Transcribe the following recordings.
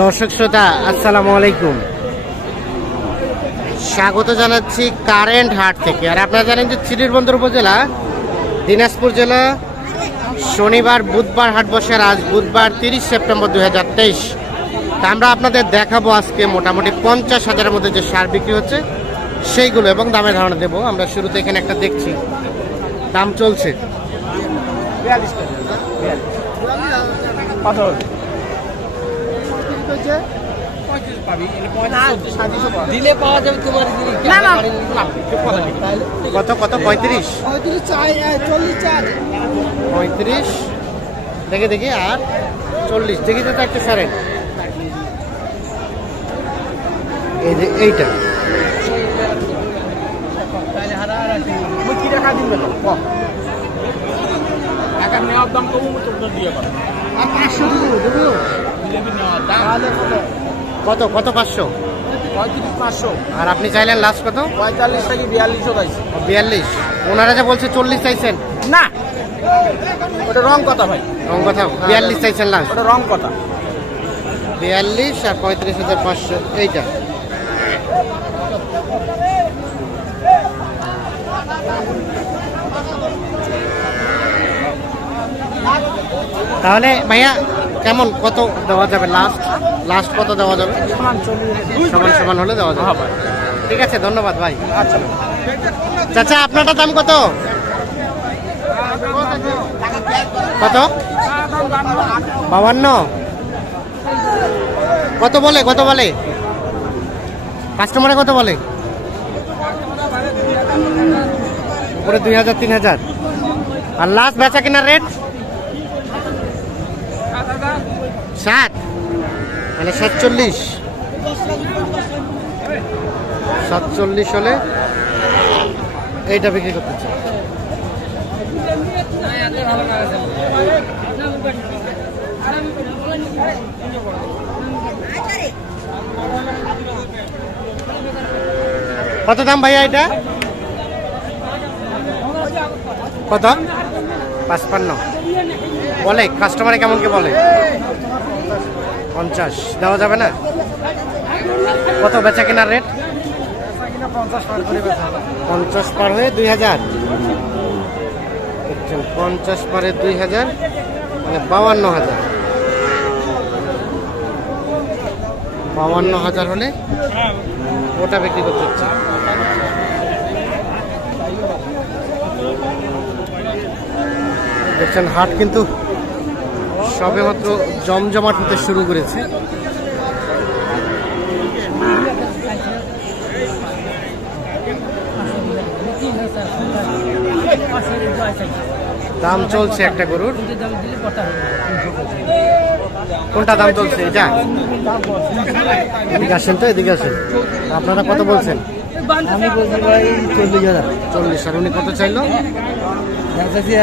দর্শক শ্রোতা আসসালামু আলাইকুম, স্বাগত জানাচ্ছি কারেন্ট হাট থেকে। আর আপনারা জানেন যে চিরিরবন্দর উপজেলা দিনাজপুর জেলা শনিবার বুধবার হাট বসে। আর আজ বুধবার 30 সেপ্টেম্বর 2023। তা আমরা আপনাদের দেখাবো আজকে মোটামুটি 50,000-এর মধ্যে যে সার বিক্রি হচ্ছে সেইগুলো এবং দামের ধারণা দেবো। আমরা শুরুতে এখানে একটা দেখছি, দাম চলছে কত কত 35 35 দেখে দেখি আর 40 দেখি তো একটা সারেন। এই যে এইটা কত কত 500 আর আপনি চাইলেন লাস্ট কত? 45 থেকে 42। ওনারা যা বলছে 40 চাইছেন না, ওটা রং কথা ভাই, রং কথা। 42 চাইছেন লাস্ট, ওটা রং কথা। 42 আর 35,500 এইটা। তাহলে ভাইয়া কেমন কত দেওয়া যাবে? লাস্ট কত দেওয়া যাবে? সমান সমান হলে দেওয়া যাবে। ঠিক আছে, ধন্যবাদ ভাই। আচ্ছা চাচা আপনারটা দাম কত? কত? 52। কত বলে কাস্টমারে কত বলে? উপরে 2000 3000। আর লাস্ট বেচা কেনার রেট 7 মানে 47 হলে এইটা বিক্রি করতে চাই। কত দাম ভাইয়া এটা? কত? 55 বলে কাস্টমারে। কেমন কি বলে? 50 দেওয়া যাবে না? কত বেচা কেনার রেট? 50 পার হয়ে 2000। 50 পারে 2000 মানে 52,000। 52,000 হলে ওটা বিক্রি করতে হচ্ছে। দেখছেন হাট কিন্তু সবে মাত্র জমজমাট হতে শুরু করেছে। দাম চলছে একটা গরুর। কোনটা দাম চলছে? এটা এদিকে আসেন তো, এদিকে আসেন। আপনারা কত বলছেন? আমি বলছি ভাই 40,000। 40। আর উনি কত চাইলো? 42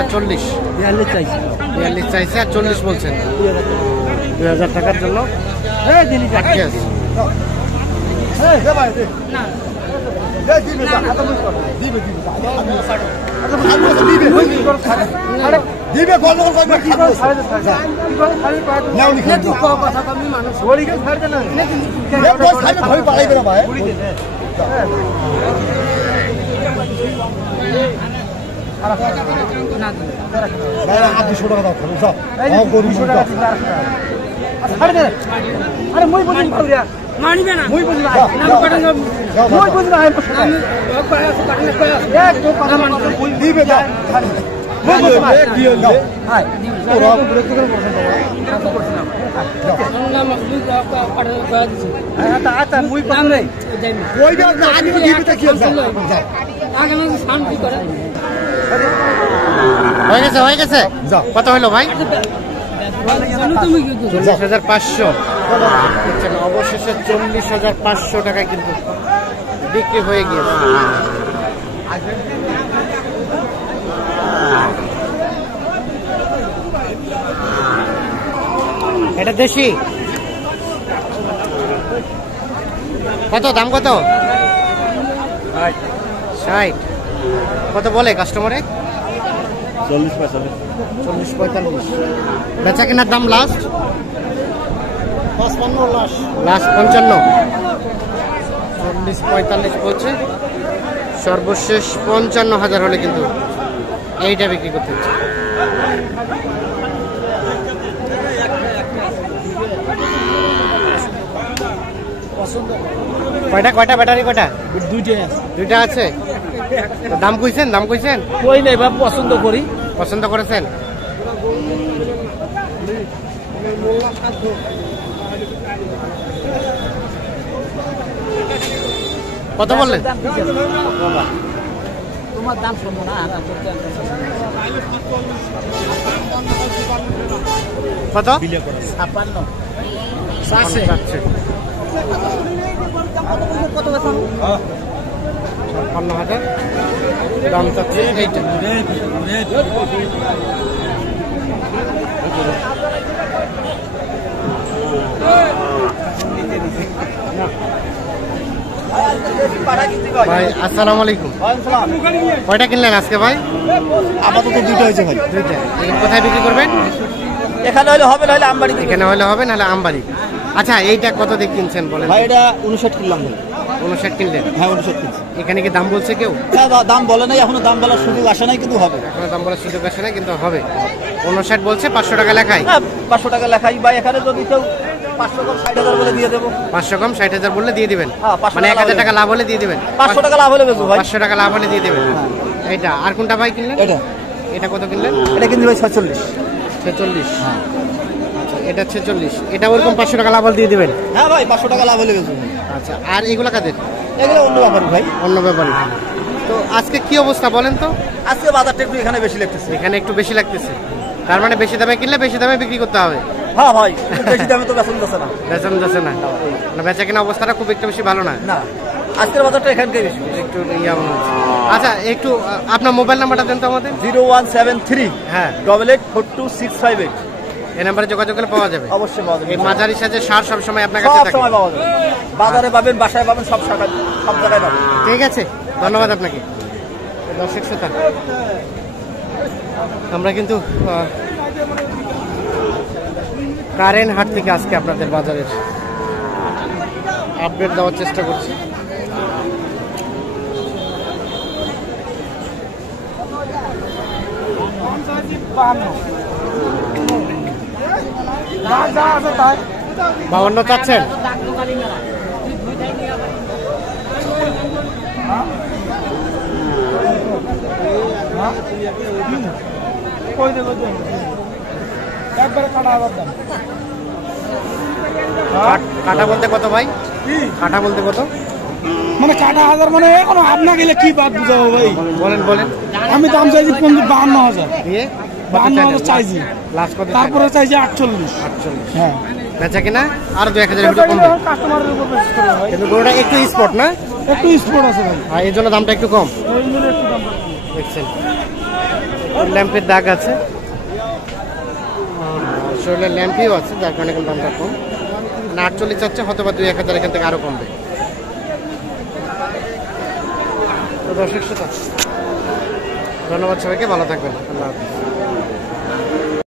আর 40। 42 চাইছি। 42 চাইছে আর 40 বলছেন। 2000 টাকার জন্য আটকে আছে। হয়ে গেছে। কত হলো ভাই? 40,500। অবশেষে 40,500 টাকায় কিন্তু বিক্রি হয়ে গিয়েছে। এটা দেশি। কত দাম? কত? 60। কত বলে কাস্টমারে? 40-45। বেচা কেনার দাম লাস্ট 55। 40-45 বলছে, সর্বশেষ 55,000 হলে কিন্তু এইটা বিক্রি করতে হচ্ছে। কয়টা ব্যাটারি কয়টা? দুইটা আছে। দাম কইছেন? কই নাই বাপ, পছন্দ করি। পছন্দ করেছেন? কত বললেন? তোমার দাম শুনবো না। কত? 56। 56,000 দাম চাচ্ছে এইটা। ভাই আসসালামু আলাইকুম। কয়টা কিনলেন আজকে ভাই? আপাতত দুটো হয়েছে ভাই। দুইটা। কোথায় বিক্রি করবেন? এখানে হলে হবে, নাহলে আমবাড়ি। এখানে হলে হবে, নাহলে আমবাড়ি। আচ্ছা, এইটা কত দিয়ে কিনছেন বলেন? ভাই এটা 59 কিনলাম ভাই। 59 কিনলেন? হ্যাঁ 59 কিনছি। এখানে কি দাম বলছে কেউ? দাম বলে নাই এখনো, দাম বলার সুযোগ আসে নাই, কিন্তু হবে। এখনো দাম বলার সুযোগ আসে না, কিন্তু হবে। 59 বলছে, 500 টাকা লেখাই। হ্যাঁ 500 টাকা লেখাই। বা এখানে যদি কেউ 500 কম 60,000 বলে দিয়ে দেবো। 500 কম 60,000 বললে দিয়ে দিবেন? হ্যাঁ, 500 মানে 1000 টাকা লাভ হলে দিয়ে দিবেন? 500 টাকা লাভ হলে বেচবো ভাই। 500 টাকা লাভ হলে দিয়ে দিবেন। এইটা আর কোনটা ভাই কিনলেন? এটা কত কিনলেন? এটা কিনছি ভাই 46। 46। আচ্ছা, এটা 46। এটা ওরকম 500 টাকা লাভ হলে দিয়ে দিবেন? হ্যাঁ ভাই 500 টাকা লাভ হলে বেচবো। আচ্ছা, আর এগুলা কাদের? এগুলো অন্য ব্যাপার ভাই। অন্য ব্যাপারে। তো আজকে কি অবস্থা বলেন তো? আজকে বাজারটা একটু এখানে বেশি লাগতেছে। এখানে একটু বেশি লাগতেছে, তার মানে বেশি দামে কিনলে বেশি দামে বিক্রি করতে হবে। হ্যাঁ ভাই, বেশি দামে তো বেচন যাচ্ছে না। বেচা যাচ্ছে না, না বেচা কেনা অবস্থাটা খুব একটু বেশি ভালো না। না, আজকের বাজারটা এখানকার বেশি। একটু ইয়া মনে হচ্ছে। আচ্ছা, একটু আপনার মোবাইল নাম্বারটা দেন তো আমাদের। 0173 হ্যাঁ 8842 এই নাম্বারে যোগাযোগ করলে পাওয়া যাবে। অবশ্যই পাওয়া যাবে। এই মাঝারি সাজে সার সব সময় আপনার কাছে সব থাকে? সময় পাওয়া যাবে। বাজারে পাবেন, বাসায় পাবেন, সব জায়গায় পাবেন। ঠিক আছে, ধন্যবাদ আপনাকে। দর্শক শ্রোতা, আমরা কিন্তু কারেন্ট হাট থেকে আজকে আপনাদের বাজারের আপডেট দেওয়ার চেষ্টা করছি। বাউন্ন চাচ্ছেন? কাটা বলতে কত ভাই? কাটা বলতে কত? মানে কাটা হাজার, মানে এখন আপনার গেলে কি বাদ বুঝাবো ভাই? বলেন। আমি দাম চাইছি 52,000। দিয়ে 52,000 চাইছি। লাস্ট কত? তারপরে চাইছি 48। হ্যাঁ, বেচা কিনা আর 2-1000 ভিতরে কমবে। কাস্টমারের উপর বেশি করে ভাই। কিন্তু গরুটা একটু স্পট না, একটু স্পোর্ট আছে ভাই, আর এই জন্য দামটা একটু কম। এই জন্য একটু দাম দেখছেন ল্যাম্পের দাগ আছে, শরীরের ল্যাম্পিও আছে, যার কারণে কিন্তু দামটা কম। 48 চাচ্ছে, হয়তো বা 2-1000 এখান থেকে আরো কমবে। তো দর্শক শ্রোতা, ধন্যবাদ সবাইকে, ভালো থাকবেন, আল্লাহ হাফিজ।